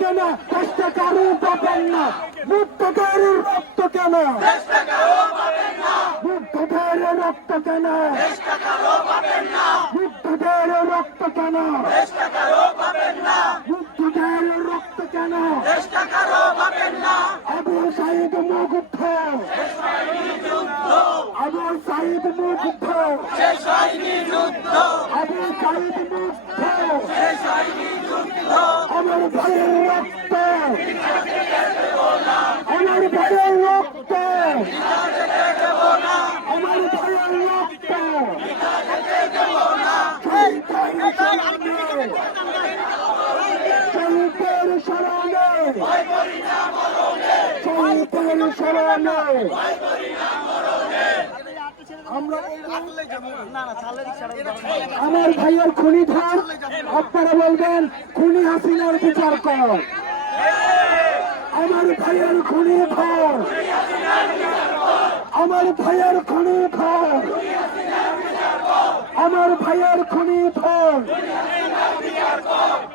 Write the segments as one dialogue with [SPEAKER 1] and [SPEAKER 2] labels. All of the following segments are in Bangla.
[SPEAKER 1] কেন? দেশটা কারও পাবেন না। মুক্তকারীর রক্ত কেন? মুগ্ধদের রক্ত কেন? মুগ্ধদের রক্ত কেন? মুগ্ধদের রক্ত কেন? আবু সাইদ মুগ্ধ। আবু সাইদ মুগ্ধ। আবু সাইদ মুগ্ধ। আমার ভাইয়ের রক্ত আমার ভাইয়ের আমার ভাইয়ের খুনি ধর আপনারা বলবেন খুনি হাসিনার বিচার কর। আমার ভাইয়ের খুনি ধর আমার ভাইয়ের খুনি ধর আমার ভাইয়ের খুনি ধর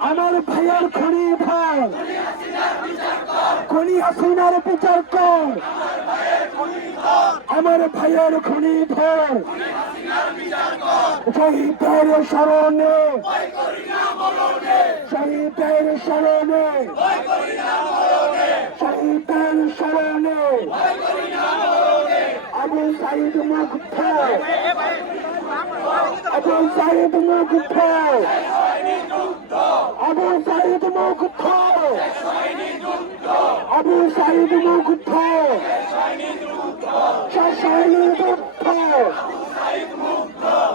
[SPEAKER 1] আমার ভাইয়ের খুনি ধর খুনি হাসিনার বিচার কর। আমার ভাইয়ের খুনি ধর শহীদের স্মরণে। শহীদের স্মরণে শহীদের স্মরণে আবু সাইদ মুগ্ধ আবু সাইদ মুগ্ধ আবু সাইদ মুগ্ধ আবু সাইদ মুগ্ধ শাসনী মুগ্ধ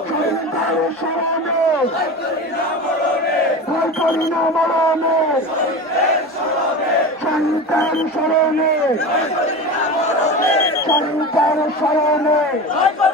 [SPEAKER 1] শহীদের স্মরণে ভয় করি না মরণে শহীদের স্মরণে শহীদের স্মরণে Right.